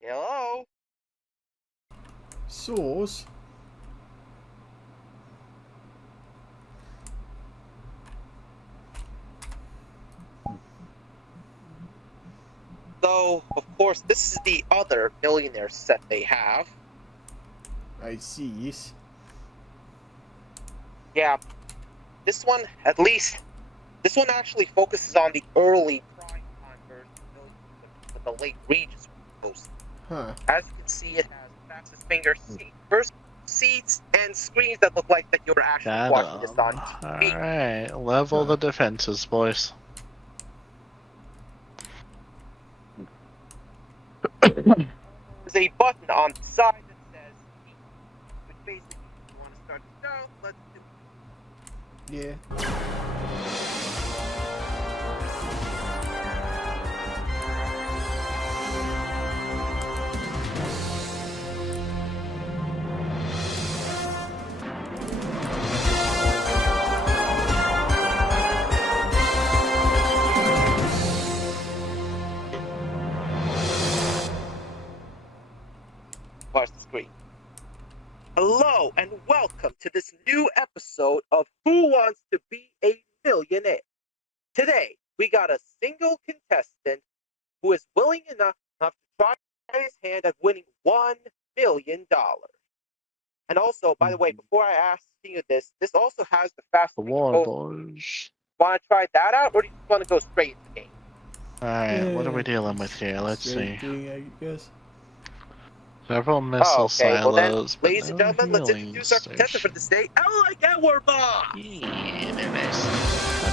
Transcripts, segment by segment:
Hello? Sauce? So, of course, this is the other Millionaire set they have. I see. Yes. Yeah, this one, at least, this one actually focuses on the early prime time version of Millionaire with the late Regis post. Huh. As you can see, it has fastest finger first seats and screens that look like that you're actually Got watching this on TV. Alright, level the defenses, boys. There's a button on the side that says Eat, which basically, if you want to start the show, let's do it. Yeah. Watch the screen. Hello and welcome to this new episode of Who Wants to Be a Millionaire? Today, we got a single contestant who is willing enough to try his hand at winning $1 million. And also, by the way, before I ask you this also has the fast The speed war, mode. boys. Want to try that out, or do you just want to go straight into the game? Alright, what are we Yeah. dealing with here? Let's Same see. thing, I guess. Several missile Okay, well then, silos, but ladies and no gentlemen, let's healing introduce our contestant for station. this day, Edward. Yeah, very nice.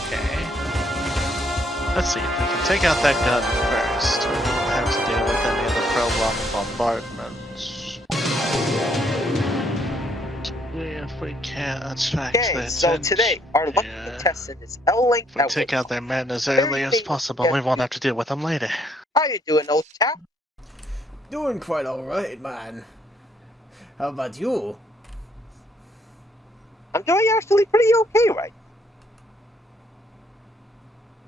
Okay. Let's see if we can take out that gun first. We don't have to deal with any of the prolonged bombardments. If we can't attract their Okay, attention. so today, our lucky Yeah. contestant is L-Link If we take out their men as early as possible, we won't have to deal with them later. How you doing, old chap? Doing quite alright, man. How about you? I'm doing actually pretty okay right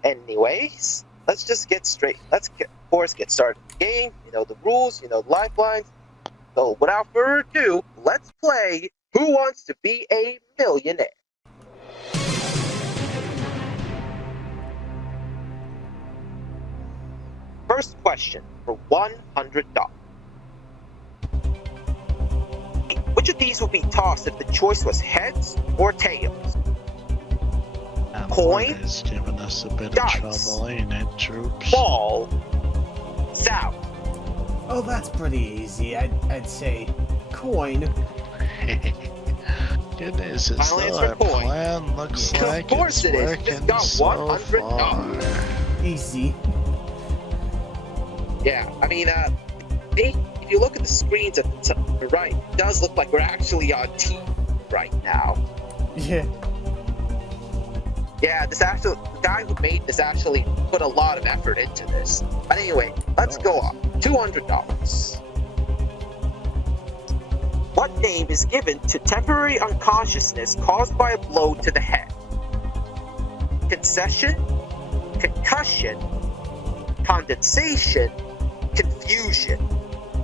now. Anyways, let's just get straight. Let's, of course, get started with the game. You know the rules, you know the lifelines. So, without further ado, let's play Who Wants to Be a Millionaire? First question for $100. Which of these would be tossed if the choice was heads or tails? Coin, is giving us a bit dice, of trouble, ain't it, troops? ball, sound. Oh, that's pretty easy. I'd say coin. Goodness, it's Final answer, our coin. plan looks Yeah. like Of course it's it is. You working just got so $100. far. Easy. Yeah, I mean, if you look at the screens at the right, it does look like we're actually on TV right now. Yeah. Yeah, the guy who made this actually put a lot of effort into this. But anyway, let's go on. $200. What name is given to temporary unconsciousness caused by a blow to the head? Concession, concussion, condensation, confusion.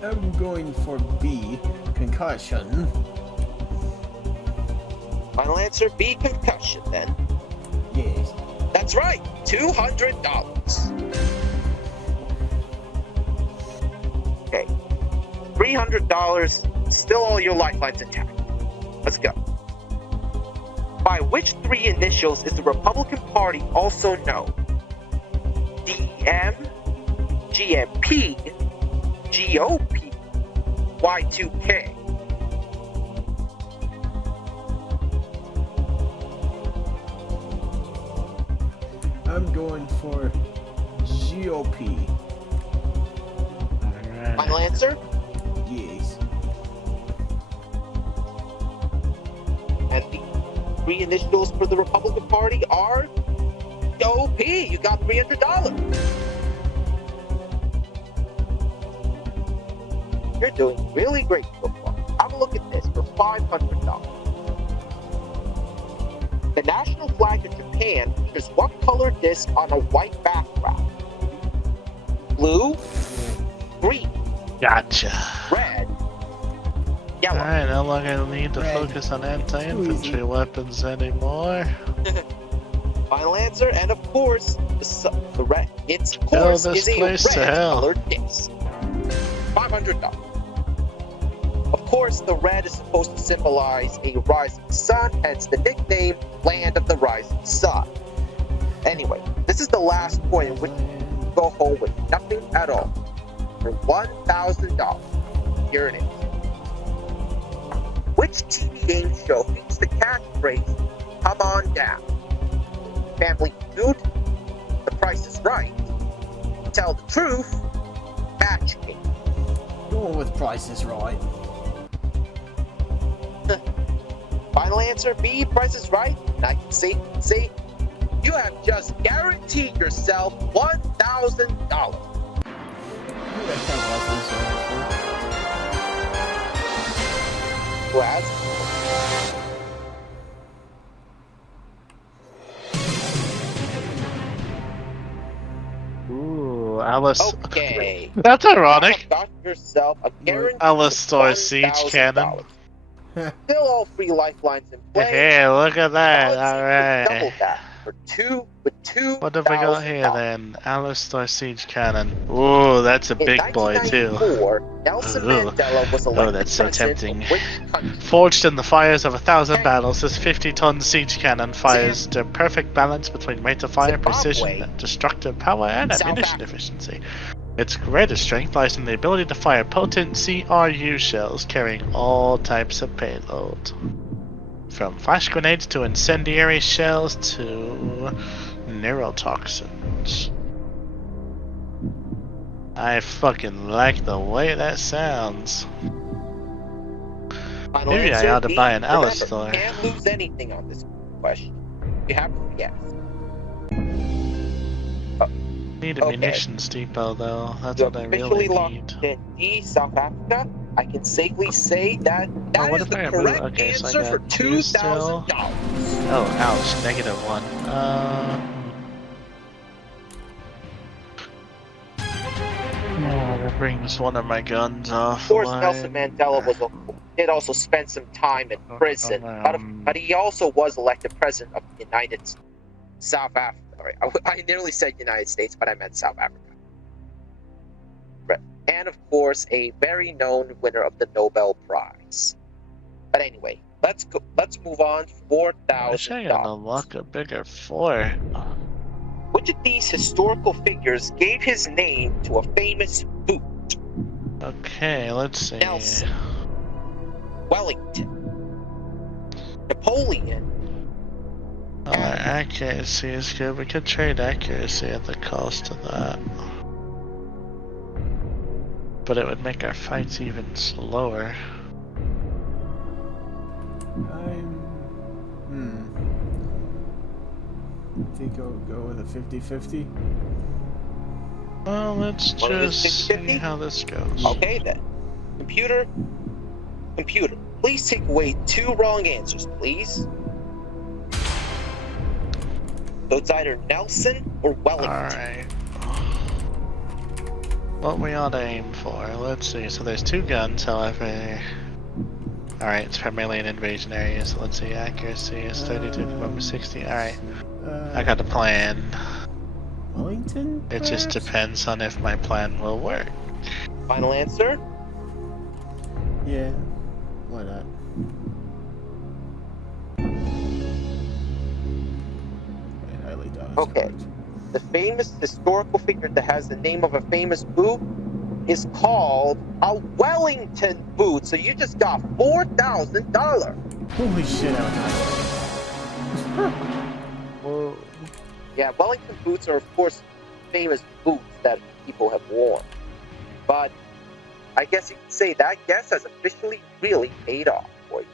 I'm going for B. Concussion. Final answer B, concussion then. Yes. That's right, $200. Okay, $300, still all your lifelines intact. Let's go. By which three initials is the Republican Party also known? DM, GMP, GOP, Y2K. I'm going for GOP. Alright. Final answer? Yes. And the three initials for the Republican Party are OP. You got $300. You're doing really great so far. Have a look at this for $500. The national flag of Japan features what color disc on a white background? Blue, green, Gotcha. Red, yellow. Alright, no longer need to Red. focus on anti-infantry Easy. weapons anymore. Final answer, and of course, the red. Its Fill course this is a place to hell. red-colored disc. $500. Of course, the red is supposed to symbolize a rising sun, hence the nickname Land of the Rising Sun. Anyway, this is the last point in which you go home with nothing at all. For $1,000. Here it is. Which TV game show features the catchphrase, "Come on down"? Family Feud, The Price is Right, Tell the Truth, Match Game. Going with Price is Right. Final answer B, Price is Right. And I can say, you have just guaranteed yourself $1,000. Who has? Ooh, Alice. Okay. That's ironic. You have got yourself a guaranteed Alistair Siege $1,000. Cannon. Still all 3 lifelines in play. Hey, look at that. Let's double Alright. that for two. What have we got here then? Alistair Siege Cannon. Ooh, that's a In big boy too. 1994, Nelson Ooh. Mandela was elected that's so president tempting. of which country? Forged in the fires of 1,000 battles, this 50-ton siege cannon fires the perfect balance between rate of fire, Zimbabwe. precision, destructive power, and South ammunition Africa. efficiency. Its greatest strength lies in the ability to fire potent CRU shells carrying all types of payload. From flash grenades to incendiary shells to neurotoxins. I fucking like the way that sounds. Final Maybe I answer ought to B. buy an Remember, Alistair. Can't lose anything on this question. You have to guess. Need a Okay. munitions depot though. That's You're what I officially really locked need. in D, South Africa. I can safely say that that what is if the I move- correct okay, so I answer for got two still. $2,000. Oh, ouch, -1. Oh, that brings one of my guns off. Of course, Nelson Mandela did also spend some time in prison, but he also was elected president of the United South Africa. Sorry, I nearly said United States, but I meant South Africa. Right. And of course, a very known winner of the Nobel Prize. But anyway, let's go. Let's move on. I wish I could $4,000. unlock a bigger floor. Which of these historical figures gave his name to a famous boot? Okay, let's see. Nelson, Wellington, Napoleon. Our accuracy is good. We could trade accuracy at the cost of that. But it would make our fights even slower. I think I'll go with a 50-50. Well, let's Well, just see 50-50? how this goes. Okay then. Computer, please take away 2 wrong answers, please. So it's either Nelson or Wellington. Alright. What we ought to aim for, let's see. So there's 2 guns, however. Alright, it's primarily an invasion area, so let's see. Accuracy is 32 from 60. Alright, I got a plan. Wellington? It just perhaps? depends on if my plan will work. Final answer? Yeah, why not? I highly doubt it's Okay. correct. The famous historical figure that has the name of a famous boot is called a Wellington boot. So you just got $4,000. Holy shit, I was Whoa. Yeah, Wellington boots are of course famous boots that people have worn. But I guess you could say that guess has officially really paid off for you.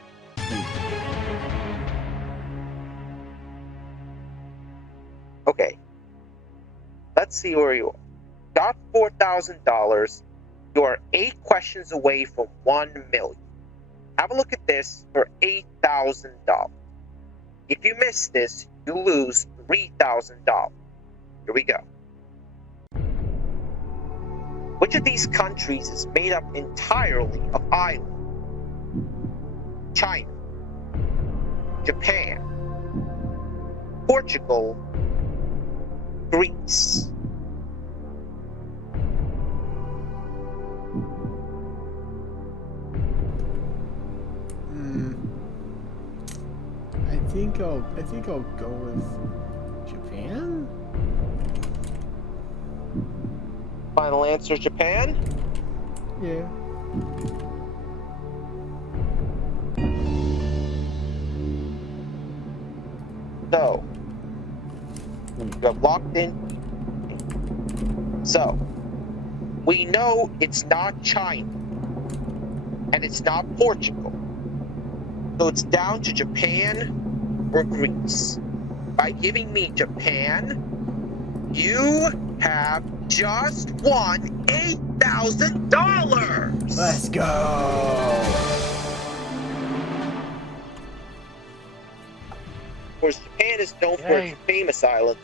Okay. Let's see where you are. Got $4,000. You are 8 questions away from $1 million. Have a look at this for $8,000. If you miss this, you lose $3,000. Here we go. Which of these countries is made up entirely of islands? China, Japan, Portugal, Greece. I think I'll go with Japan. Final answer, Japan. Yeah. So, you have locked in. So, we know it's not China, and it's not Portugal. So it's down to Japan or Greece. By giving me Japan, you have just won $8,000! Let's go! Of course, Japan is known for its famous islands,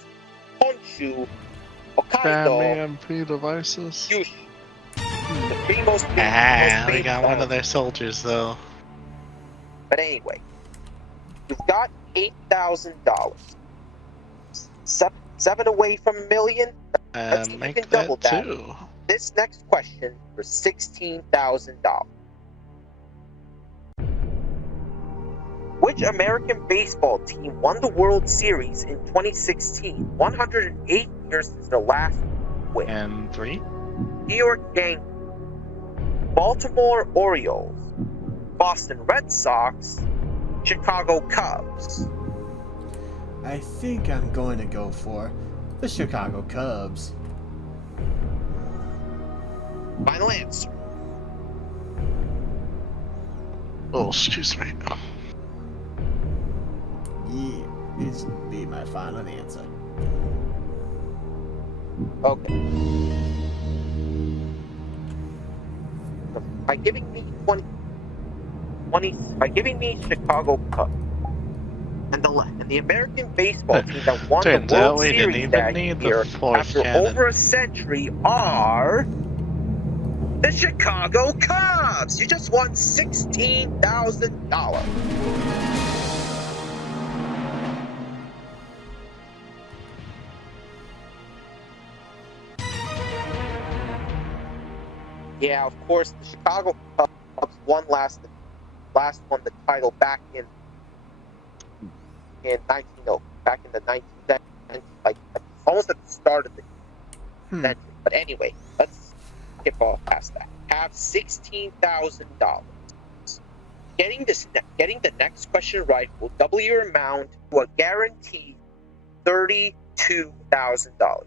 Honshu, Hokkaido, EMP devices. Kyushu. The three most famous, We got one of islands. their soldiers, though. But anyway, we've got $8,000. Seven away from $1 million. Let's see if you Make can double that that. 2. This next question for $16,000. Which American baseball team won the World Series in 2016, 108 years since their last win? And 3. New York Yankees, Baltimore Orioles, Boston Red Sox, Chicago Cubs. I think I'm going to go for the Chicago Cubs. Final answer. Oh, excuse me. Yeah, this would be my final answer. Okay. By giving me 20 by giving me Chicago Cubs and the American baseball team that won the Turns out World we didn't Series even that need the year fourth after cannon. over a century are the Chicago Cubs. You just won $16,000. Yeah, of course, the Chicago Cubs won last won the title back in 1900, back in the 1970s, like almost at the start of the century. But anyway, let's skip all past that. Have $16,000. Getting the next question right will double your amount to a guaranteed $32,000.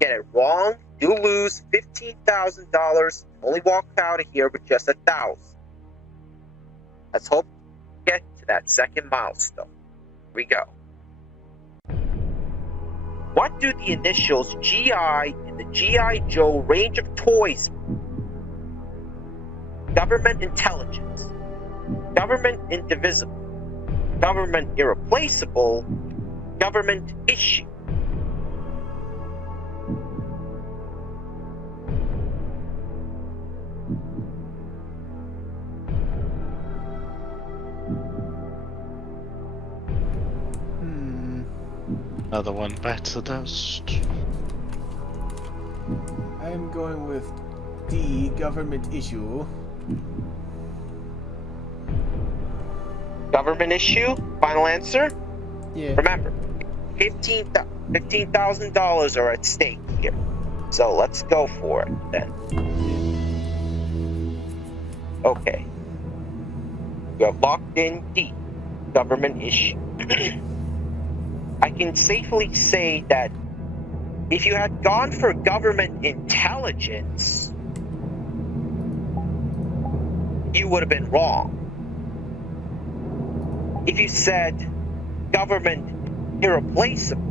Get it wrong, you lose $15,000. Only walk out of here with just $1,000. Let's hope we get to that second milestone. Here we go. What do the initials GI in the G.I. Joe range of toys mean? Government intelligence, government indivisible, government irreplaceable, government issue. Another one bites the dust. I'm going with D, government issue. Government issue? Final answer? Yeah. Remember, $15,000 are at stake here. So let's go for it then. Okay. We have locked in D, government issue. I can safely say that if you had gone for government intelligence, you would have been wrong. If you said government irreplaceable,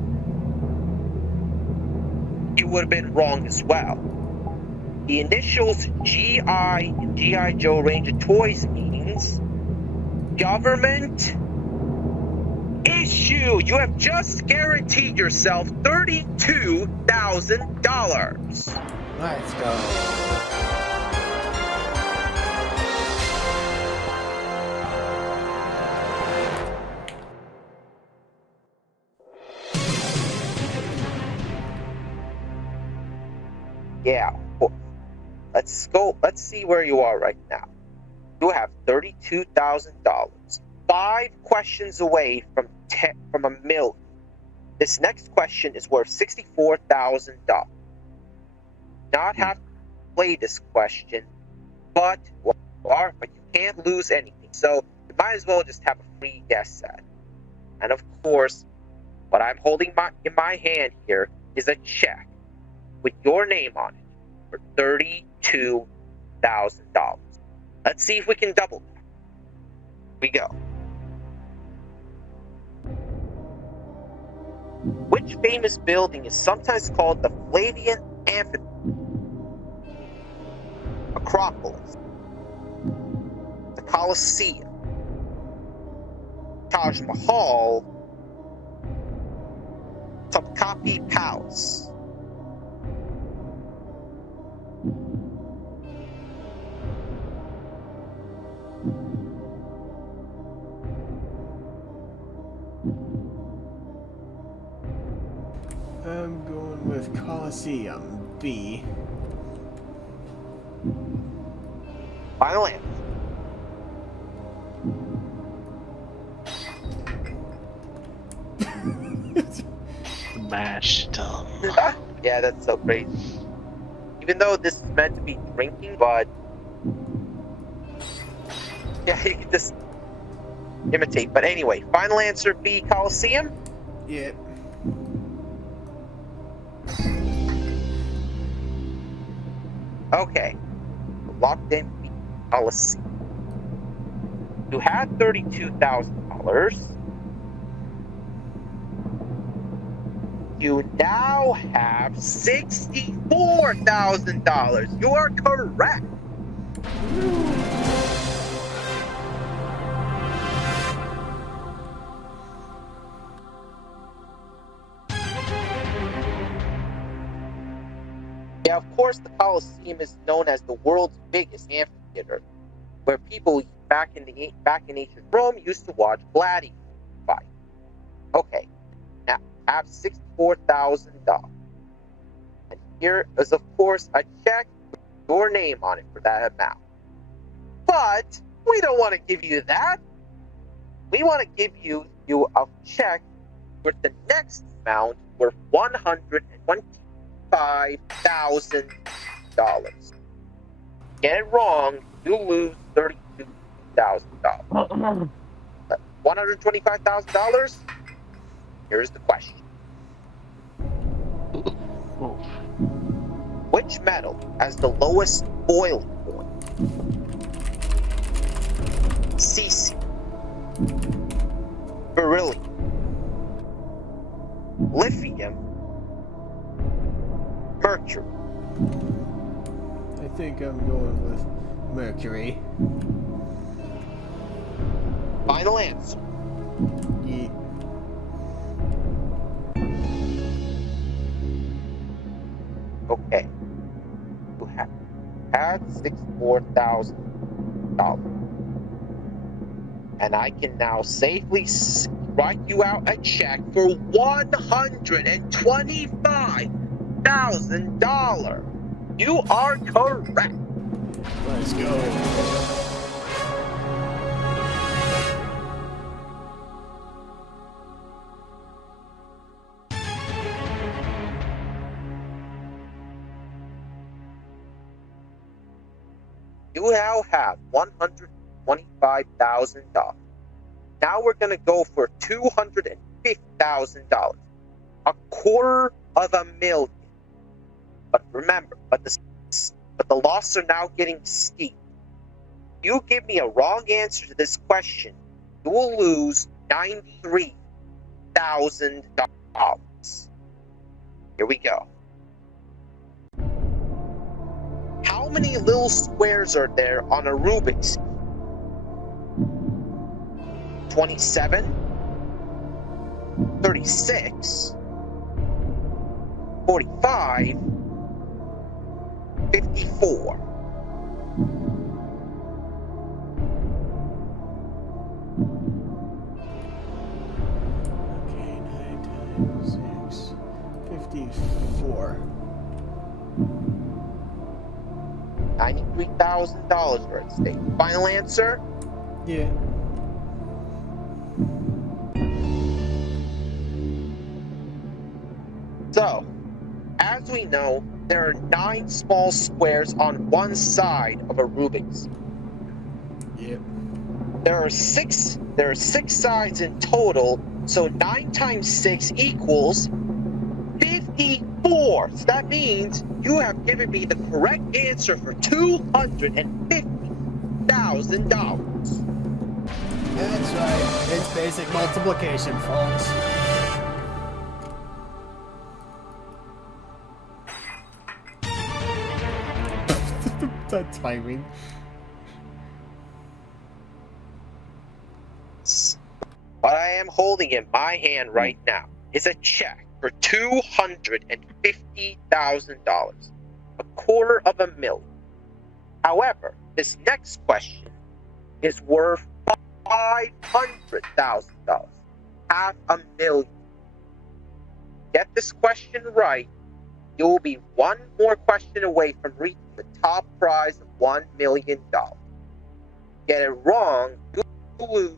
you would have been wrong as well. The initials GI in G.I. Joe range of toys means government issue. You have just guaranteed yourself $32,000. Let's go. Yeah, of course. Let's go. Let's see where you are right now. You have $32,000. 5 questions away from a million. This next question is worth $64,000. Not have to play this question, but you can't lose anything. So you might as well just have a free guess at it. And of course, what I'm holding in my hand here is a check with your name on it for $32,000. Let's see if we can double that. Here we go. Which famous building is sometimes called the Flavian Amphitheater? Acropolis, the Colosseum, Taj Mahal, Topkapi Palace. I'm going with Colosseum, B. Final answer. Mashed up. Yeah, that's so crazy. Even though this is meant to be drinking, but yeah, you can just imitate. But anyway, final answer B, Colosseum. Yep. Okay, locked in B, Colosseum. You had $32,000. You now have $64,000. You are correct. Yeah, of course, the Colosseum is known as the world's biggest amphitheater, where people back in ancient Rome used to watch gladiators fight. Okay, now I have $64,000, and here is, of course, a check with your name on it for that amount. But we don't want to give you that. We want to give you a check with the next amount worth $125,000. Get it wrong, you lose $32,000. $125,000? Here's the question. Which metal has the lowest boiling point? Cesium, beryllium, lithium, mercury. I think I'm going with Mercury. Final answer. Yeah. Okay. You had $64,000. And I can now safely write you out a check for $125,000. You are correct. Let's go. You now have $125,000. Now we're going to go for $250,000. $250,000. But remember, the losses are now getting steep. If you give me a wrong answer to this question, you will lose $93,000. Here we go. How many little squares are there on a Rubik's Cube? 27, 36, 45, 54. Okay, 9 times 6. 54. $93,000 are at stake. Final answer? Yeah. So, as we know, there are 9 small squares on one side of a Rubik's. Yep. There are six sides in total, so 9 times 6 equals 54. So that means you have given me the correct answer for $250,000. That's right. It's basic multiplication, folks. That timing. What I am holding in my hand right now is a check for $250,000, $250,000. However, this next question is worth $500,000, $500,000. Get this question right, you will be one more question away from reaching the top prize of $1 million. Get it wrong, you will lose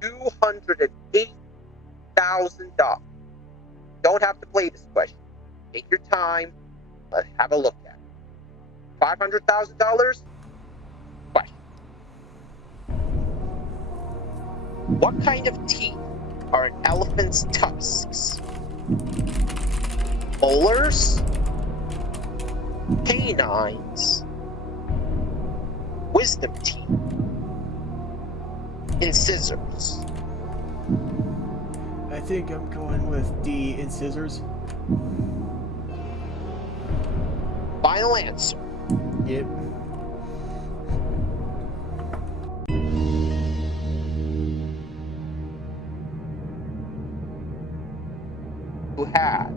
$208,000. Don't have to play this question. Take your time. Let's have a look at it. $500,000? Question. What kind of teeth are an elephant's tusks? Molars? Canines? Wisdom teeth? Incisors? I think I'm going with D, incisors. Final answer. Yep. You have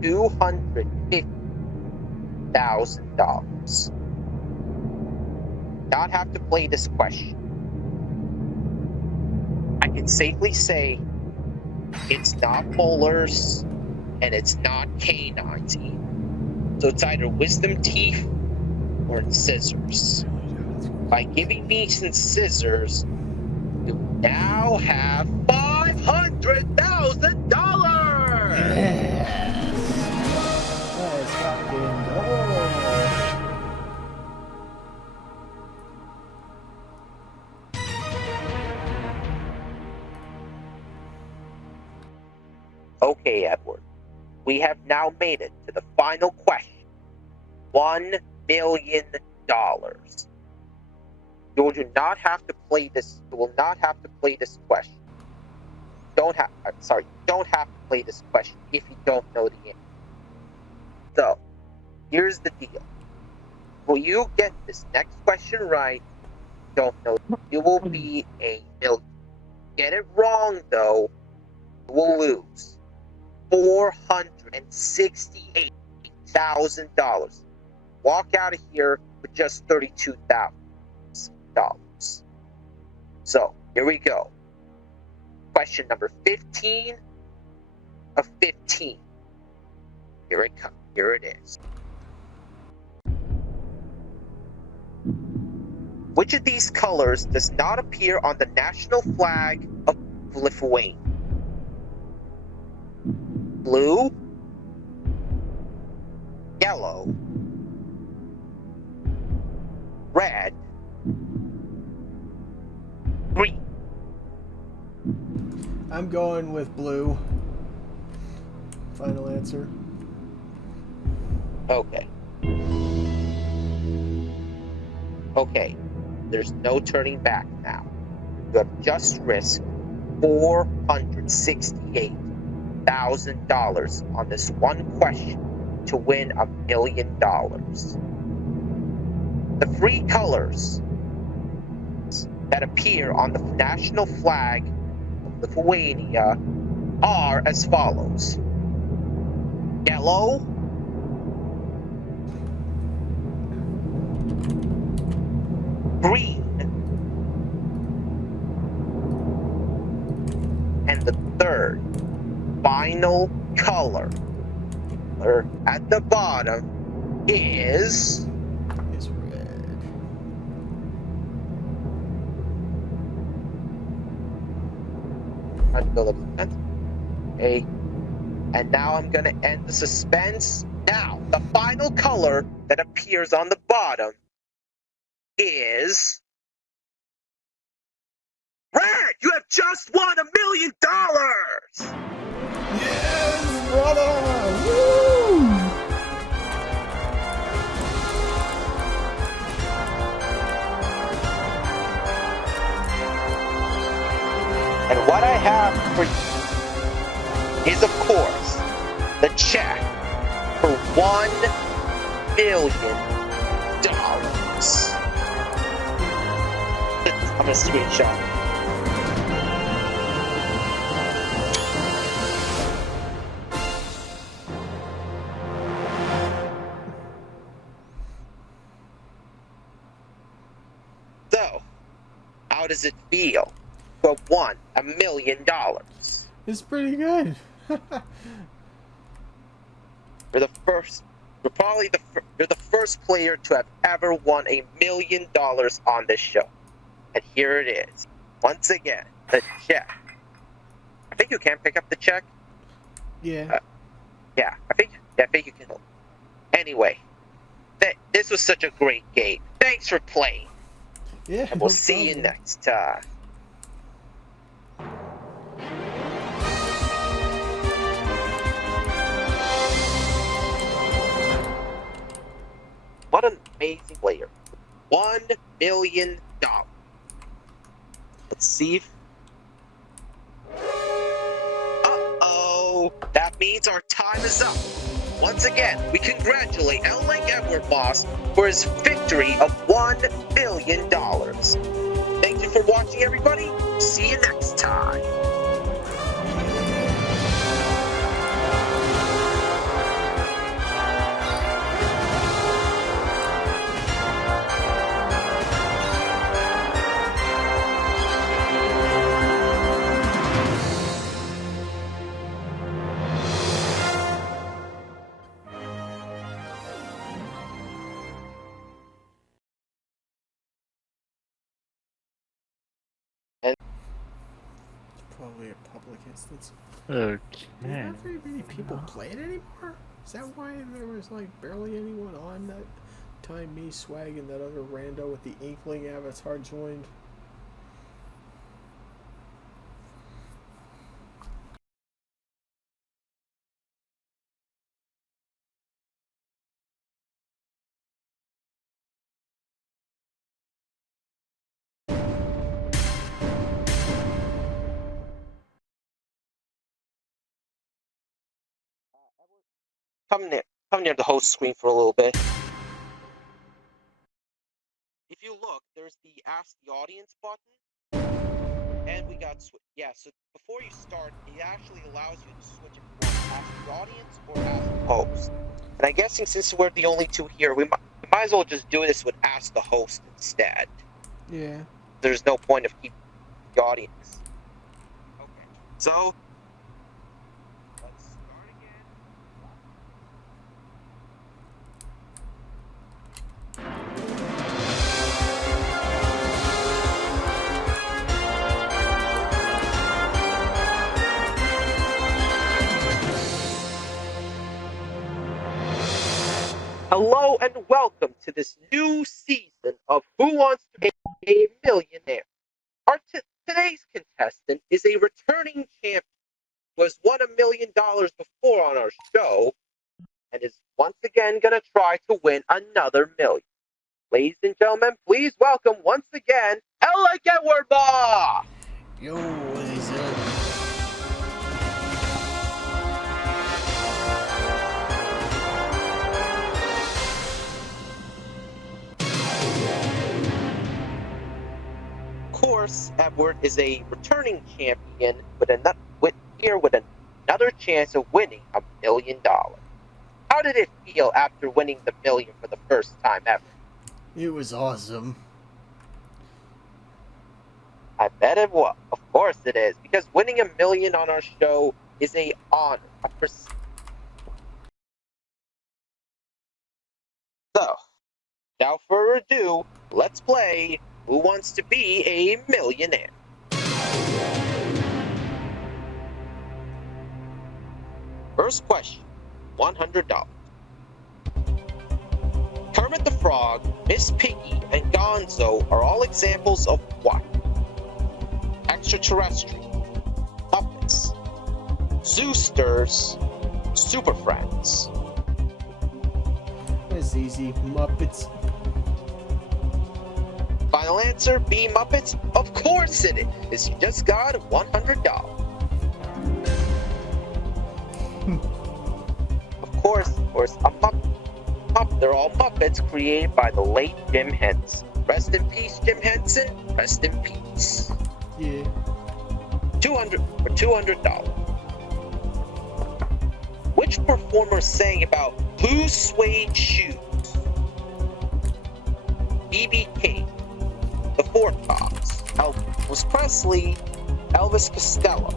$250,000. Not have to play this question. I can safely say it's not molars and it's not canines either. So it's either wisdom teeth or incisors. By giving me some scissors, you now have $500,000! Yes! Let's fucking go! Okay, Edward. We have now made it to the final question. $1 million. You do not have to play this. You will not have to play this question. Don't have to play this question if you don't know the answer. So, here's the deal. Will you get this next question right? Don't know. You will be a million. Get it wrong though, you will lose $468,000. Walk out of here with just $32,000. So, here we go. Question number 15 of 15. Here it comes. Here it is. Which of these colors does not appear on the national flag of Lithuania? Blue, yellow, red, green. I'm going with blue. Final answer. Okay. Okay. There's no turning back now. You have just risked $468,000 on this one question to win $1 million. The three colors that appear on the national flag of Lithuania are as follows: yellow, green. And the third final color at the bottom is red. Trying to build up suspense. Okay. And now I'm gonna end the suspense. Now, the final color that appears on the bottom is red! You have just won $1 million! Yes, brother! Woo! And what I have for you is, of course, the check for $1 million. I'm gonna screenshot. So, how does it feel to have won $1 million? It's pretty good. You're the first player to have ever won $1 million on this show. And here it is. Once again, the check. I think you can pick up the check. Yeah. Yeah, I think you can. Anyway, this was such a great game. Thanks for playing. Yeah. And we'll see you next time. What an amazing player. $1 million. Let's see if... Uh-oh! That means our time is up. Once again, we congratulate L.A. Edward Boss for his victory of $1 million. Thank you for watching, everybody. See you next time. Probably a public instance. Okay. Not very many people play it anymore? Is that why there was like barely anyone on that time me, Swag, and that other rando with the Inkling avatar joined? Come near the host screen for a little bit. If you look, there's the Ask the Audience button. And we got... so before you start, it actually allows you to switch if you want to ask the audience or ask the host. And I'm guessing since we're the only two here, we might as well just do this with Ask the Host instead. Yeah. There's no point of keeping the audience. Okay. So... let's start again. Hello and welcome to this new season of Who Wants to Be a Millionaire. Today's contestant is a returning champion who has won $1 million before on our show and is once again going to try to win another million. Ladies and gentlemen, please welcome once again, L.A. Edward Boss! Yo, what is up? Of course, Edward is a returning champion with another chance of winning $1 million. How did it feel after winning the million for the first time ever? It was awesome. I bet it was. Of course it is, because winning $1 million on our show is a honor, a prestige. So, without further ado, let's play Who Wants to Be a Millionaire? First question, $100. Kermit the Frog, Miss Piggy, and Gonzo are all examples of what? Extraterrestrial, Muppets, Zoosters, Super Friends. It's easy. Muppets. Final answer, B, Muppets? Of course it is. You just got $100. Of course, a Muppet. They're all Muppets created by the late Jim Henson. Rest in peace, Jim Henson. Rest in peace. Yeah. $200. Which performer sang about Blue Suede Shoes? B.B. King, The Four Tops, Elvis Presley, Elvis Costello.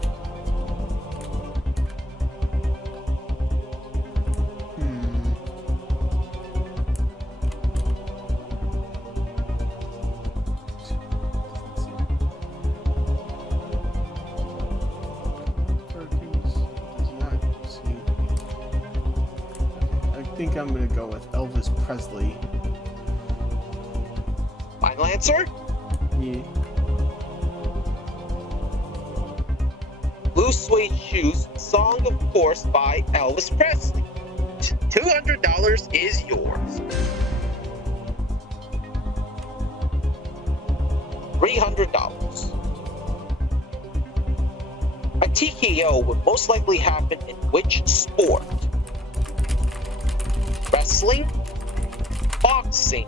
I think I'm gonna go with Elvis Presley. Final answer? Yeah. Blue Suede Shoes, song of course by Elvis Presley. $200 is yours. $300. A TKO would most likely happen in which sport? Wrestling, boxing,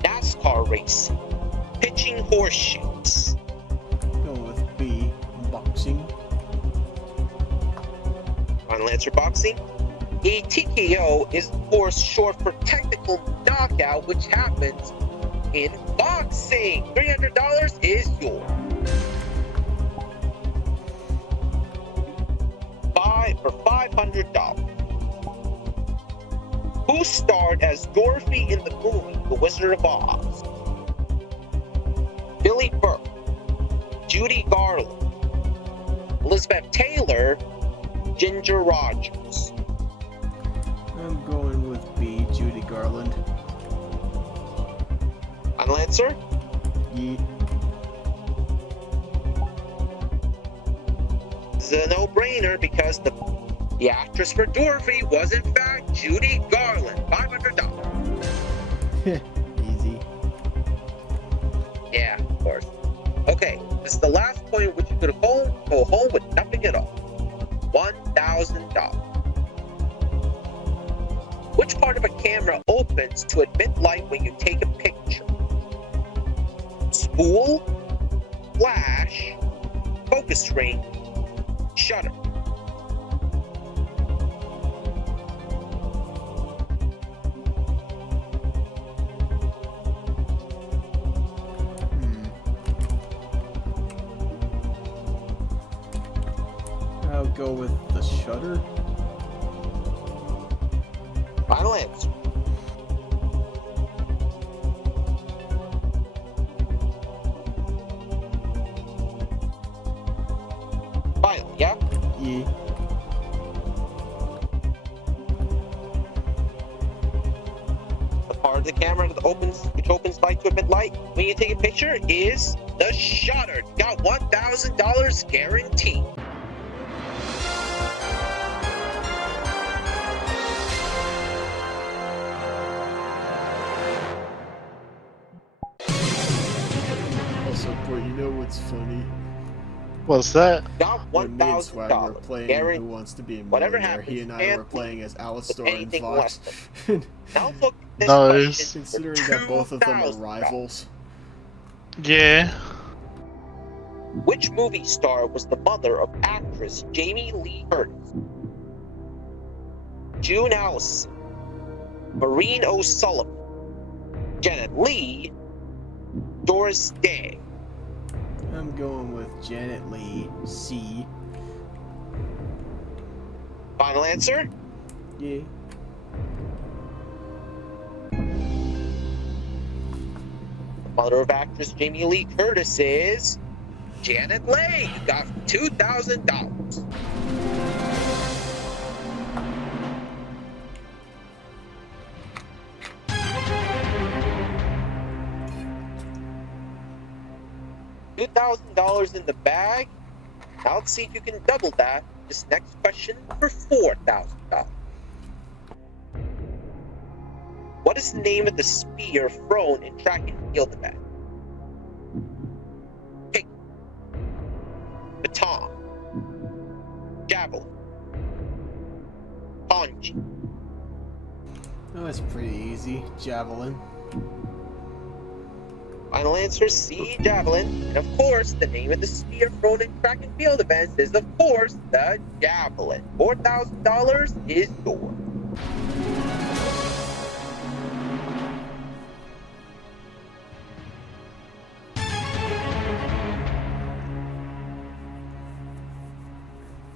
NASCAR racing, pitching horseshoes. Go with B, boxing. Final answer, boxing. A TKO is of course short for technical knockout, which happens in boxing. $300 is yours. For $500. Who starred as Dorothy in the movie The Wizard of Oz? Billy Burke, Judy Garland, Elizabeth Taylor, Ginger Rogers. I'm going with B, Judy Garland. Final answer? Yeah. This is a no-brainer because the actress for Dorothy was in fact Judy Garland. $500. Easy. Yeah, of course. Okay, this is the last point at which you could go home with nothing at all. $1,000. Which part of a camera opens to admit light when you take a picture? Spool, flash, focus ring, shutter. I'll go with the shutter. Final answer. Final, yeah? Yeah. The part of the camera that which opens light to emit light when you take a picture is the shutter. Got $1,000 guaranteed. Also, boy, you know what's funny? What's that? Got When me and Swag were $1,000 playing guaranteed. Who Wants to Be a Whatever Millionaire, he happens, and I were can't playing as with Alistar and anything Vox. Now look at this Nice. question for Considering that both of them are $2,000. rivals. Yeah. Which movie star was the mother of actress Jamie Lee Curtis? June Allison, Maureen O'Sullivan, Janet Leigh, Doris Day. I'm going with Janet Leigh, C. Final answer? Yeah. Mother of actress Jamie Lee Curtis is Janet Leigh. You got $2,000. $2,000 in the bag. Now let's see if you can double that. This next question for $4,000. What is the name of the spear thrown in track and field event? Pick. Baton. Javelin. Kanji. Oh, that's pretty easy. Javelin. Final answer C, javelin. And of course, the name of the spear thrown in track and field events is, of course, the javelin. $4,000 is yours.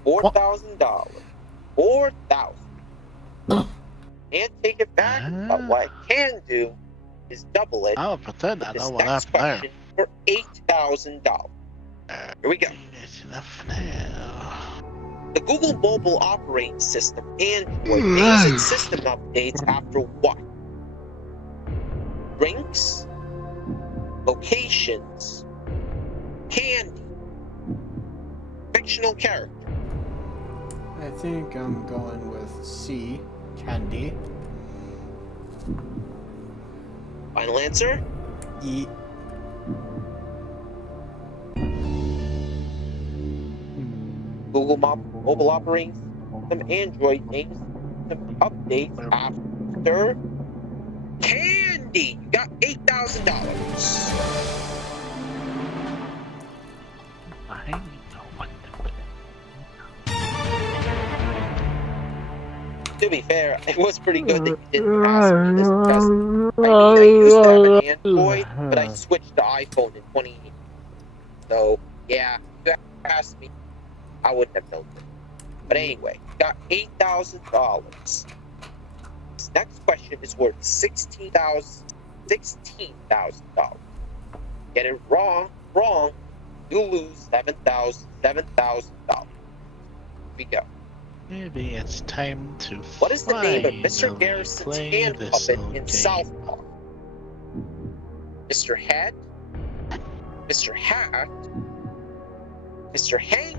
$4,000. 4,000. Can't take it back, but what I can do is double it. I'll pretend I This know what next happened there. question for $8,000. Here we go. It's enough now. The Google mobile operating system Android names its system updates after what? Drinks, locations, candy, fictional character. I think I'm going with C. Candy. Final answer? Yeah. Google mobile operating system Android names system updates after candy. You got $8,000. I know what To be fair, it was pretty good that you didn't ask me this because I used to have an Android, but I switched to iPhone in 2018. So, yeah, if you asked me, I wouldn't have known it. But anyway, got $8,000. This next question is worth $16,000. Get it wrong, you lose $7,000. Here we go. Maybe it's time to What is the name of Mr. finally Garrison's play hand this puppet old in game. South Park? Mr. Head, Mr. Hat, Mr. Hank,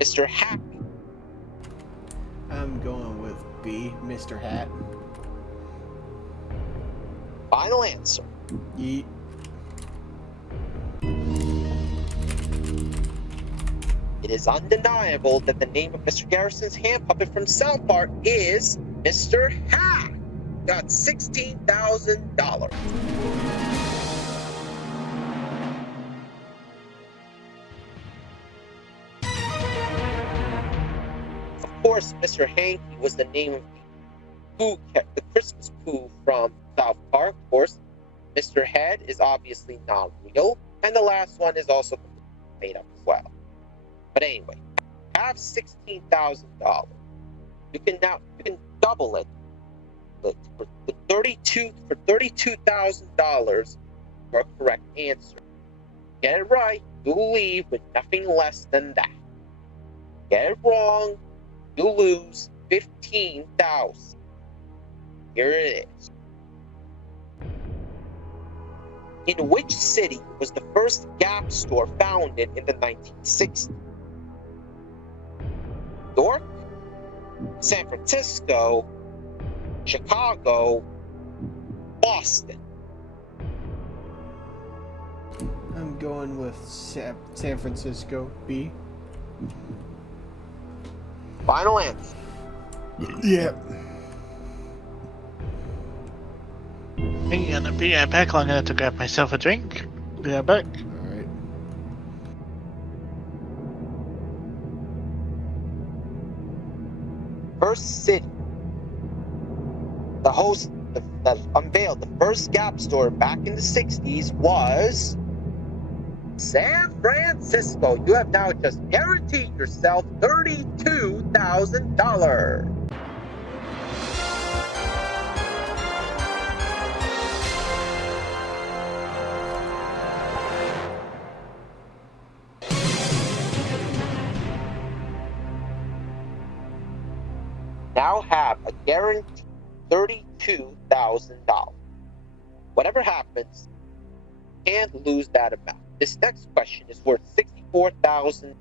Mr. Happy. I'm going with B. Mr. Hat. Final answer. Yeah. It is undeniable that the name of Mr. Garrison's hand puppet from South Park is Mr. Hat. Got $16,000. Of course, Mr. Hanky was the name of the Christmas Pooh from South Park. Of course, Mr. Head is obviously not real, and the last one is also made up as well. But anyway, have $16,000. You can double it for $32,000 for a correct answer. Get it right, you'll leave with nothing less than that. Get it wrong, you lose $15,000. Here it is. In which city was the first Gap store founded in the 1960s? New York, San Francisco, Chicago, Boston. I'm going with San Francisco. B. Final answer. Yep. Hey, gonna be right back. I'm gonna grab myself a drink. Be right back. Alright. First city. The host that unveiled the first Gap store back in the 60s was San Francisco, you have now just guaranteed yourself $32,000. Now have a guaranteed $32,000. Whatever happens, you can't lose that amount. This next question is worth $64,000.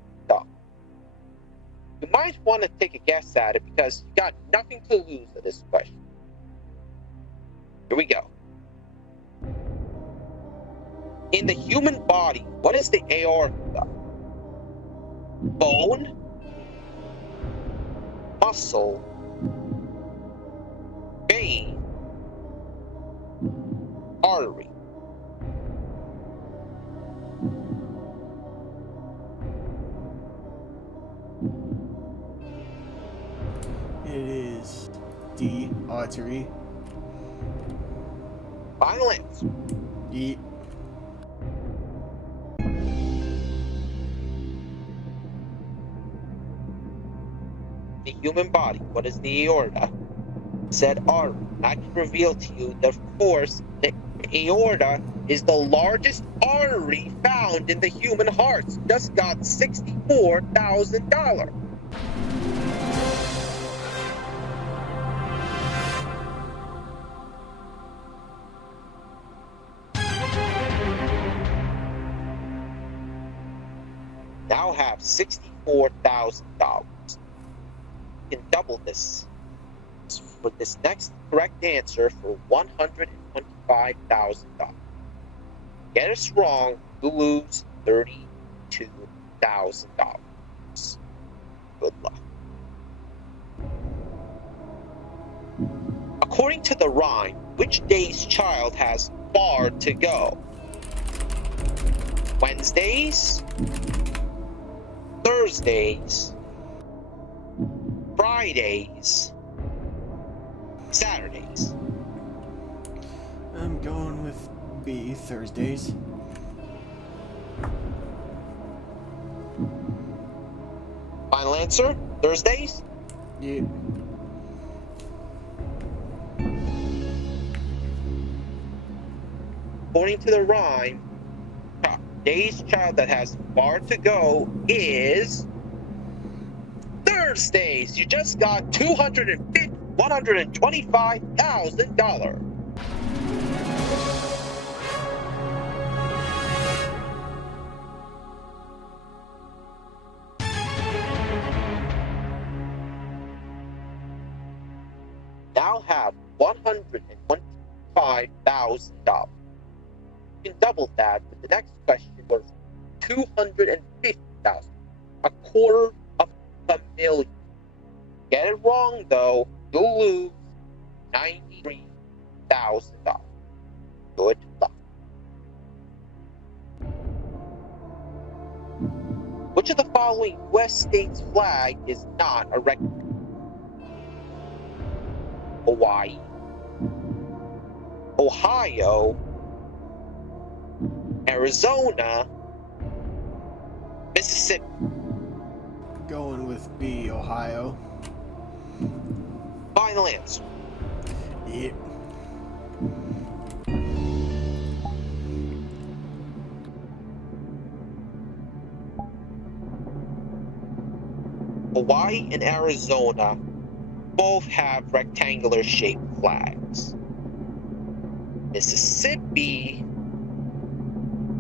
You might want to take a guess at it because you got nothing to lose with this question. Here we go. In the human body, what is the aorta? Bone, muscle, vein, artery. It is the artery. Final answer. The human body, what is the aorta? Said artery. I can reveal to you that, of course, the aorta is the largest artery found in the human heart. Just got $64,000. Now have $64,000. You can double this with this next correct answer for $125,000. Get us wrong, you lose $32,000. Good luck. According to the rhyme, which day's child has far to go? Wednesdays, Thursdays, Fridays, Saturdays. I'm going with B, Thursdays. Final answer, Thursdays? Yeah. According to the rhyme, day's child that has far to go is Thursdays. You just got $125,000. Now have $125,000. You can double that with the next question worth $250,000, a quarter of a million. Get it wrong though, you'll lose $93,000. Good luck. Which of the following U.S. states' flag is not a rectangle? Hawaii, Ohio, Arizona, Mississippi. Going with B, Ohio. Final answer. Yep. Hawaii and Arizona both have rectangular shaped flags. Mississippi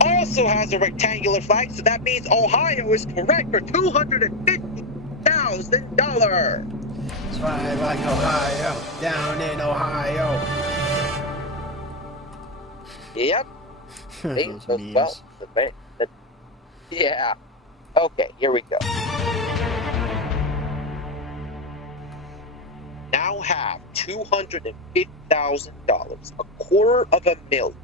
also has a rectangular flag, so that means Ohio is correct for $250,000. That's why I like Ohio. Down in Ohio. Yep. Those memes. Well, yeah. Okay, here we go. Now have $250,000, a quarter of a million.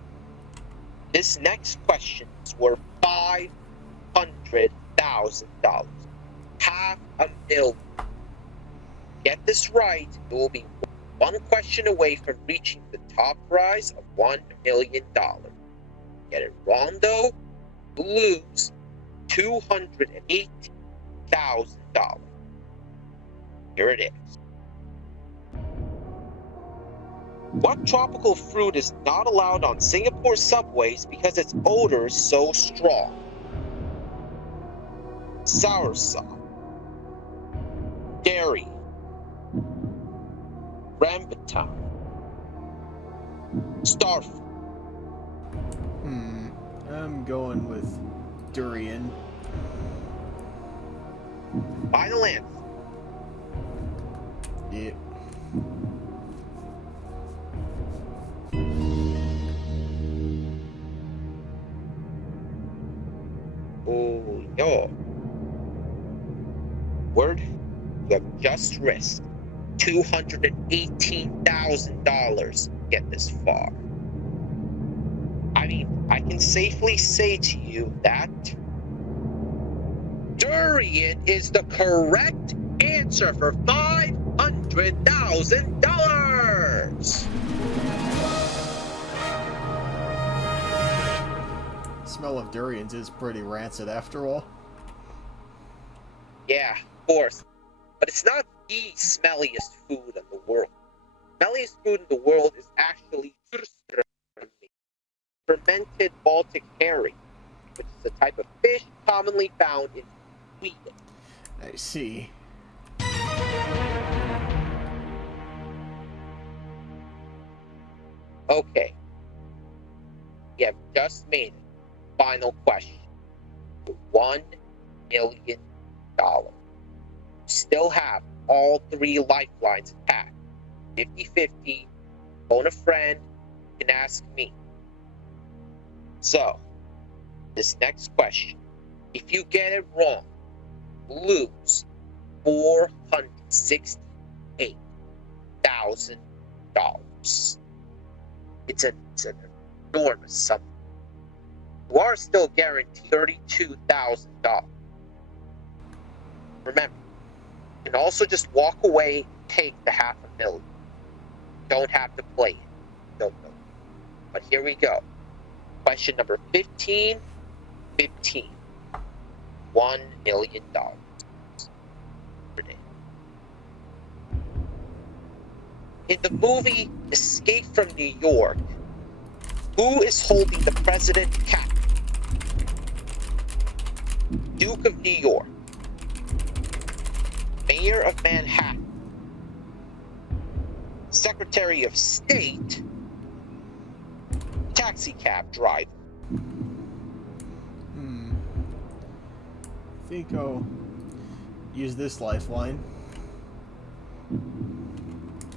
This next question is worth $500,000, $500,000. Get this right, you will be one question away from reaching the top prize of $1 million. Get it wrong though, lose $280,000. Here it is. What tropical fruit is not allowed on Singapore subways because its odor is so strong? Soursop, dairy, rambutan, starfruit. I'm going with durian. Final answer. Yeah. Oh, yo. Word, you have just risked $218,000 to get this far. I mean, I can safely say to you that durian is the correct answer for $500,000. Smell of durians is pretty rancid after all. Yeah, of course. But it's not the smelliest food in the world. The smelliest food in the world is actually fermented Baltic herring, which is a type of fish commonly found in Sweden. I see. Okay. You have just made it. Final question. For $1 million. You still have all three lifelines intact. 50-50. Phone a friend. You can ask me. So, this next question. If you get it wrong, lose $468,000. It's an enormous sum. You are still guaranteed $32,000. Remember, you can also just walk away and take the $500,000. You don't have to play it. No. But here we go. Question number 15. $1 million. In the movie Escape from New York, who is holding the president captive? Duke of New York, Mayor of Manhattan, Secretary of State, taxi cab driver. I think I'll use this lifeline.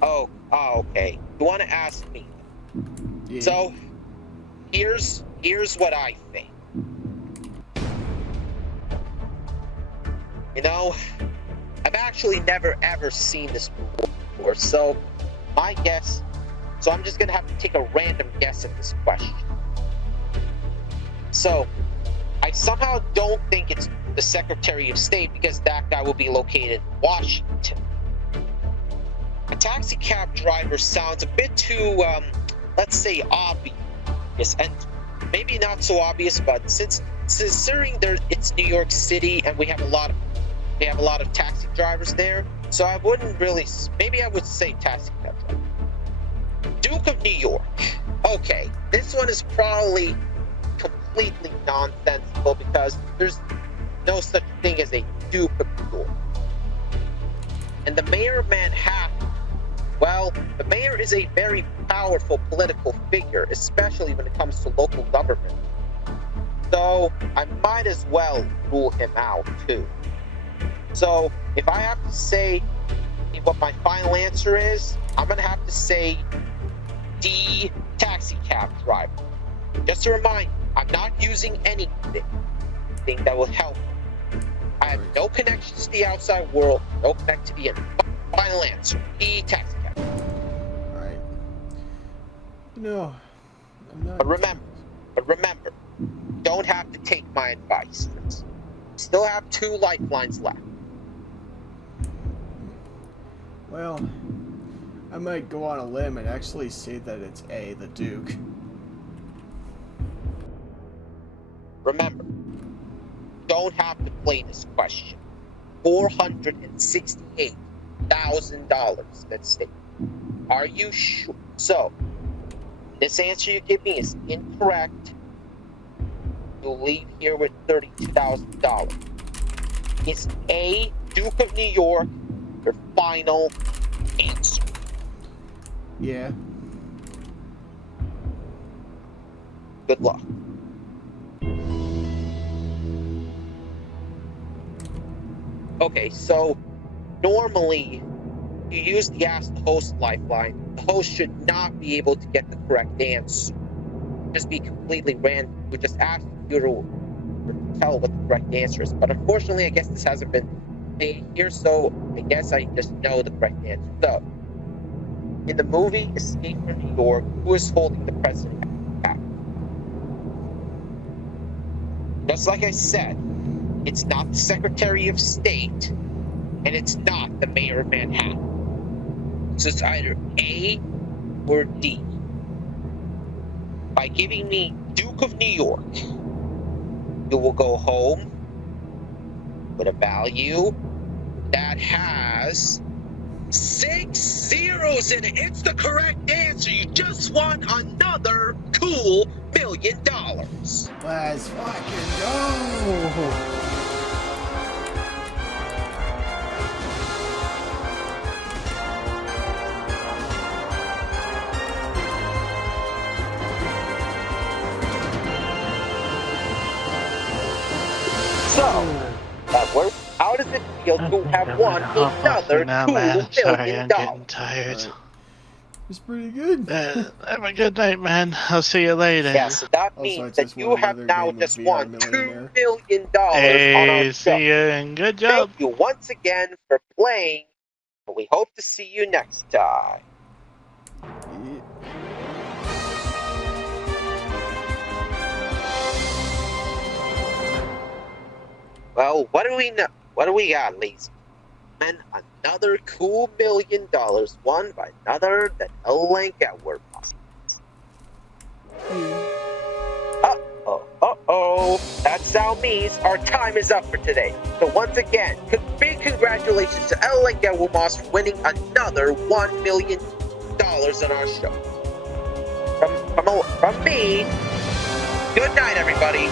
Oh, okay. You want to ask me? Yeah. So, here's what I think. You know, I've actually never ever seen this before, so my guess. So I'm just gonna have to take a random guess at this question. So, I somehow don't think it's the Secretary of State because that guy will be located in Washington. A taxi cab driver sounds a bit too, let's say, obvious, and maybe not so obvious. But considering it's New York City and we have a lot of taxi drivers there, so I wouldn't really. Maybe I would say taxi cab driver. Duke of New York. Okay, this one is probably completely nonsensical because there's no such thing as a Duke of New York. And the mayor of Manhattan, well, the mayor is a very powerful political figure, especially when it comes to local government. So I might as well rule him out too. So if I have to say what my final answer is, I'm gonna have to say D, taxi cab driver. Just to remind you, I'm not using anything that will help. I have no connections to the outside world, no connection to the internet. Final answer, D, taxi cab. Alright. No, I'm not. But remember, don't have to take my advice. Still have 2 lifelines left. Well, I might go on a limb and actually say that it's A, the Duke. Remember, don't have to play this question. $468,000 at stake. Are you sure? So, this answer you give me is incorrect. You'll leave here with $32,000. Is A, Duke of New York, your final answer? Yeah. Good luck. Okay, so normally you use the Ask the Host lifeline. The host should not be able to get the correct answer. Just be completely random. We just ask you to tell what the correct answer is. But unfortunately, I guess this hasn't been made here, so I guess I just know the correct answer. So, in the movie Escape from New York, who is holding the president back? Just like I said, it's not the Secretary of State, and it's not the Mayor of Manhattan. So it's either A or D. By giving me Duke of New York, you will go home with a value that has 6 zeros in it. It's the correct answer. You just won another cool $1 million. Let's fucking go! So, that works. How does it feel to have won another now, cool man. $1 Sorry, million? I'm getting tired. It's pretty good. Have a good night, man. I'll see you later. Yeah, so that Also, means I that just you won have another now game of just VR won Millionaire. $2 million on our Hey, show. see you and good job. Thank you once again for playing, and we hope to see you next time. Yeah. Well, what do we know? What do we got, ladies and another cool $1 million won by another than a link at WordPress. Uh-oh. That sound means our time is up for today. So once again, big congratulations to El Link at Womas for winning another $1 million on our show. From me, good night, everybody.